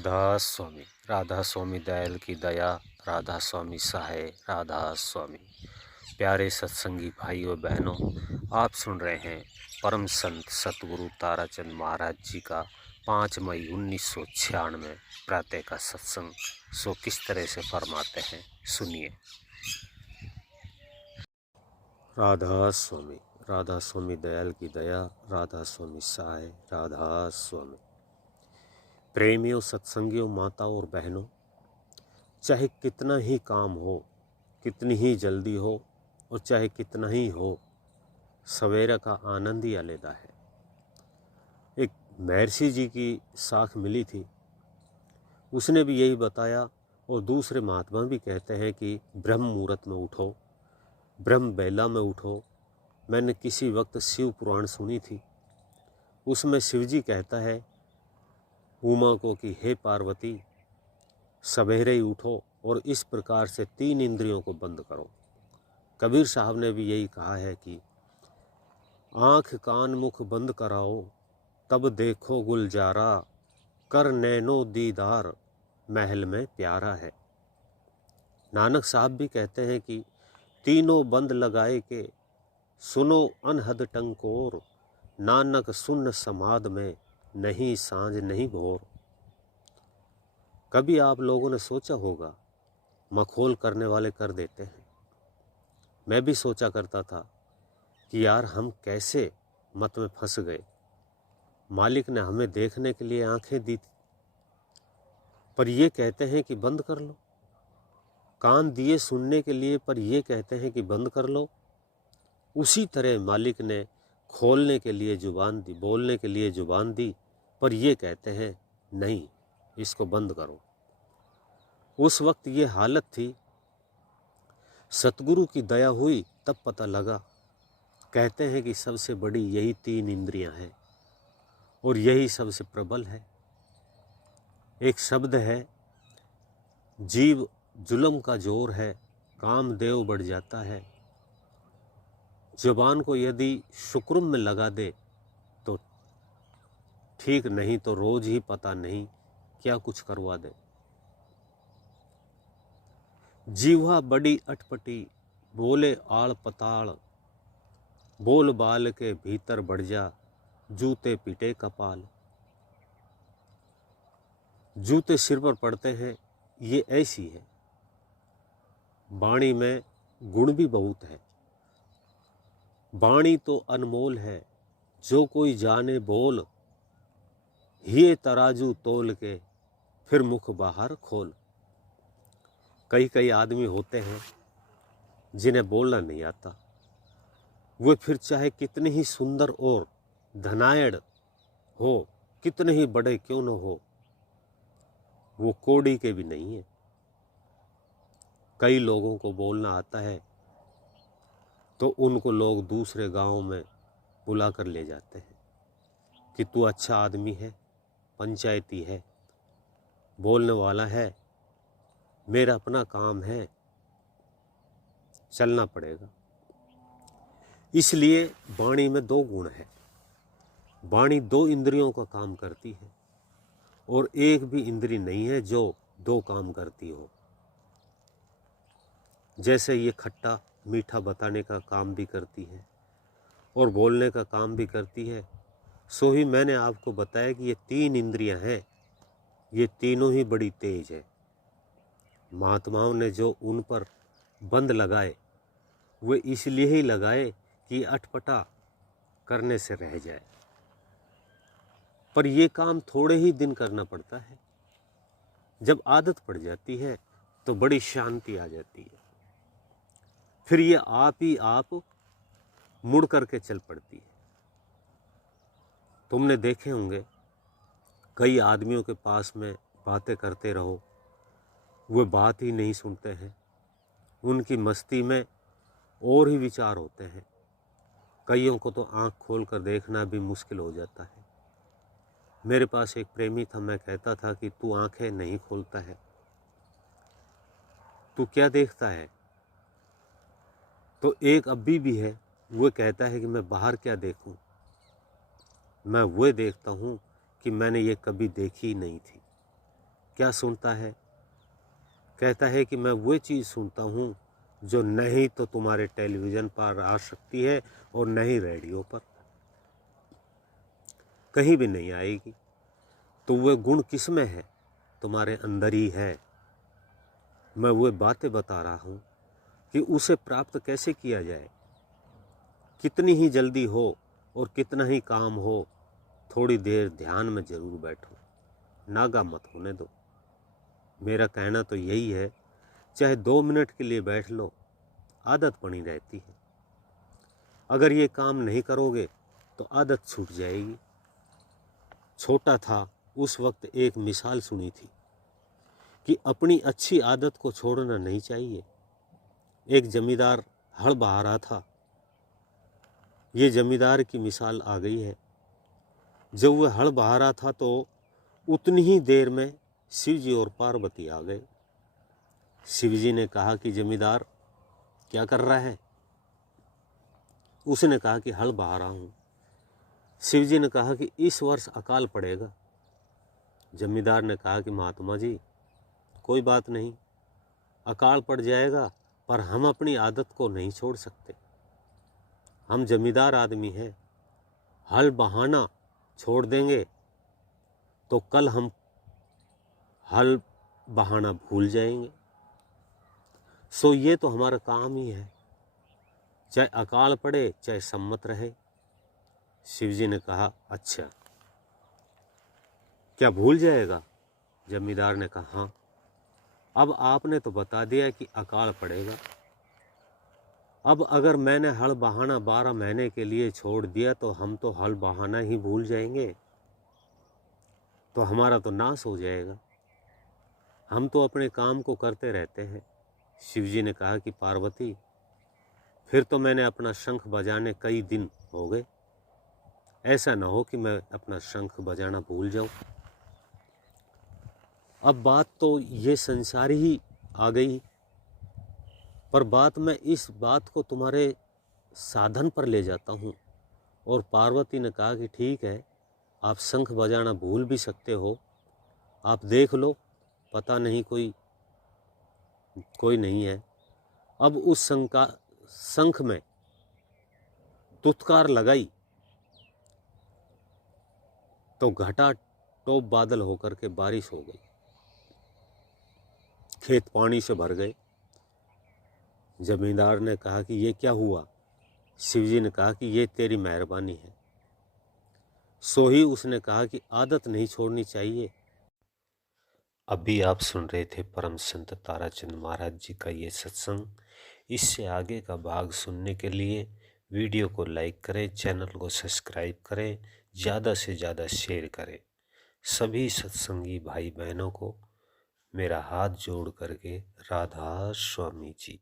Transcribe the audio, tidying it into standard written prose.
राधा स्वामी। राधा स्वामी दयाल की दया, राधा स्वामी सहाय, राधा स्वामी। प्यारे सत्संगी भाइयों बहनों, आप सुन रहे हैं परम संत सतगुरु ताराचंद महाराज जी का 5 मई 1996 प्रातः का सत्संग। सो किस तरह से फरमाते हैं, सुनिए। राधा स्वामी। राधा स्वामी दयाल की दया, राधा स्वामी सहाय, राधा स्वामी। प्रेमियों, सत्संगियों, माताओं और बहनों, चाहे कितना ही काम हो, कितनी ही जल्दी हो और चाहे कितना ही हो, सवेरा का आनंद ही अलग है। एक महर्षि जी की साख मिली थी, उसने भी यही बताया और दूसरे महात्मा भी कहते हैं कि ब्रह्म मुहूर्त में उठो, ब्रह्म बेला में उठो। मैंने किसी वक्त शिव पुराण सुनी थी, उसमें शिव जी कहता है उमा को कि हे पार्वती, सवेरे ही उठो और इस प्रकार से 3 इंद्रियों को बंद करो। कबीर साहब ने भी यही कहा है कि आँख कान मुख बंद कराओ, तब देखो गुलजारा, कर नैनो दीदार, महल में प्यारा है। नानक साहब भी कहते हैं कि तीनों बंद लगाए के, सुनो अनहद टंकोर, नानक सुन्न समाद में, नहीं सांझ नहीं भोर। कभी आप लोगों ने सोचा होगा, मखौल करने वाले कर देते हैं। मैं भी सोचा करता था कि यार हम कैसे मत में फंस गए। मालिक ने हमें देखने के लिए आंखें दी थी, पर ये कहते हैं कि बंद कर लो। कान दिए सुनने के लिए, पर ये कहते हैं कि बंद कर लो। उसी तरह मालिक ने खोलने के लिए जुबान दी, बोलने के लिए जुबान दी, पर ये कहते हैं नहीं, इसको बंद करो। उस वक्त ये हालत थी, सतगुरु की दया हुई तब पता लगा। कहते हैं कि सबसे बड़ी यही 3 इंद्रियां हैं और यही सबसे प्रबल है। एक शब्द है, जीव जुल्म का जोर है, कामदेव बढ़ जाता है। जुबान को यदि शुक्र में लगा दे तो ठीक, नहीं तो रोज ही पता नहीं क्या कुछ करवा दे। जीवा बड़ी अटपटी, बोले आड़ पताड़, बोल बाल के भीतर बढ़ जा, जूते पीटे कपाल। जूते सिर पर पड़ते हैं, ये ऐसी है। वाणी में गुण भी बहुत है। वाणी तो अनमोल है, जो कोई जाने बोल, ये तराजू तोल के, फिर मुख बाहर खोल। कई कई आदमी होते हैं जिन्हें बोलना नहीं आता, वे फिर चाहे कितने ही सुंदर और धनायड़ हो, कितने ही बड़े क्यों न हो, वो कोड़ी के भी नहीं है। कई लोगों को बोलना आता है तो उनको लोग दूसरे गांव में बुला कर ले जाते हैं कि तू अच्छा आदमी है, पंचायती है, बोलने वाला है, मेरा अपना काम है, चलना पड़ेगा। इसलिए वाणी में 2 गुण है। वाणी 2 इंद्रियों का काम करती है और एक भी इंद्री नहीं है जो 2 काम करती हो। जैसे ये खट्टा मीठा बताने का काम भी करती है और बोलने का काम भी करती है, सो ही मैंने आपको बताया कि ये 3 इंद्रियां हैं, ये तीनों ही बड़ी तेज है। महात्माओं ने जो उन पर बंद लगाए, वे इसलिए ही लगाए कि अटपटा करने से रह जाए। पर ये काम थोड़े ही दिन करना पड़ता है, जब आदत पड़ जाती है तो बड़ी शांति आ जाती है। फिर ये आप ही आप मुड़ करके चल पड़ती है। तुमने देखे होंगे, कई आदमियों के पास में बातें करते रहो, वे बात ही नहीं सुनते हैं। उनकी मस्ती में और ही विचार होते हैं। कईयों को तो आँख खोल कर देखना भी मुश्किल हो जाता है। मेरे पास एक प्रेमी था, मैं कहता था कि तू आँखें नहीं खोलता है, तू क्या देखता है? तो एक अभी भी है, वो कहता है कि मैं बाहर क्या देखूं, मैं वो देखता हूँ कि मैंने ये कभी देखी ही नहीं थी। क्या सुनता है? कहता है कि मैं वो चीज़ सुनता हूँ जो नहीं तो तुम्हारे टेलीविज़न पर आ सकती है और नहीं रेडियो पर, कहीं भी नहीं आएगी। तो वह गुण किस में है? तुम्हारे अंदर ही है। मैं वो बातें बता रहा हूँ कि उसे प्राप्त कैसे किया जाए। कितनी ही जल्दी हो और कितना ही काम हो, थोड़ी देर ध्यान में ज़रूर बैठो, नागा मत होने दो। मेरा कहना तो यही है, चाहे 2 मिनट के लिए बैठ लो, आदत बनी रहती है। अगर ये काम नहीं करोगे तो आदत छूट जाएगी। छोटा था उस वक्त एक मिसाल सुनी थी कि अपनी अच्छी आदत को छोड़ना नहीं चाहिए। एक जमींदार हल बहा रहा था। ये जमींदार की मिसाल आ गई है। जब वह हल बहा रहा था तो उतनी ही देर में शिव जी और पार्वती आ गए। शिव जी ने कहा कि जमींदार क्या कर रहा है? उसने कहा कि हल बहा रहा हूँ। शिव जी ने कहा कि इस वर्ष अकाल पड़ेगा। जमींदार ने कहा कि महात्मा जी कोई बात नहीं, अकाल पड़ जाएगा, पर हम अपनी आदत को नहीं छोड़ सकते। हम जमींदार आदमी हैं, हल बहाना छोड़ देंगे तो कल हम हल बहाना भूल जाएंगे। सो ये तो हमारा काम ही है, चाहे अकाल पड़े चाहे सम्मत रहे। शिव जी ने कहा अच्छा, क्या भूल जाएगा? जमींदार ने कहा हाँ। अब आपने तो बता दिया कि अकाल पड़ेगा। अब अगर मैंने हल बहाना 12 महीने के लिए छोड़ दिया तो हम तो हल बहाना ही भूल जाएंगे, तो हमारा तो नाश हो जाएगा। हम तो अपने काम को करते रहते हैं। शिव जी ने कहा कि पार्वती, फिर तो मैंने अपना शंख बजाने कई दिन हो गए, ऐसा ना हो कि मैं अपना शंख बजाना भूल जाऊं। अब बात तो ये संसार ही आ गई, पर बात मैं इस बात को तुम्हारे साधन पर ले जाता हूँ। और पार्वती ने कहा कि ठीक है, आप शंख बजाना भूल भी सकते हो, आप देख लो, पता नहीं कोई नहीं है। अब उस शंख में तुतकार लगाई तो घटा टोप बादल होकर के बारिश हो गई, खेत पानी से भर गए। जमींदार ने कहा कि ये क्या हुआ? शिवजी ने कहा कि ये तेरी मेहरबानी है। सो ही उसने कहा कि आदत नहीं छोड़नी चाहिए। अभी आप सुन रहे थे परम संत ताराचंद महाराज जी का ये सत्संग। इससे आगे का भाग सुनने के लिए वीडियो को लाइक करें, चैनल को सब्सक्राइब करें, ज़्यादा से ज़्यादा शेयर करें। सभी सत्संगी भाई बहनों को मेरा हाथ जोड़ करके राधा स्वामी जी।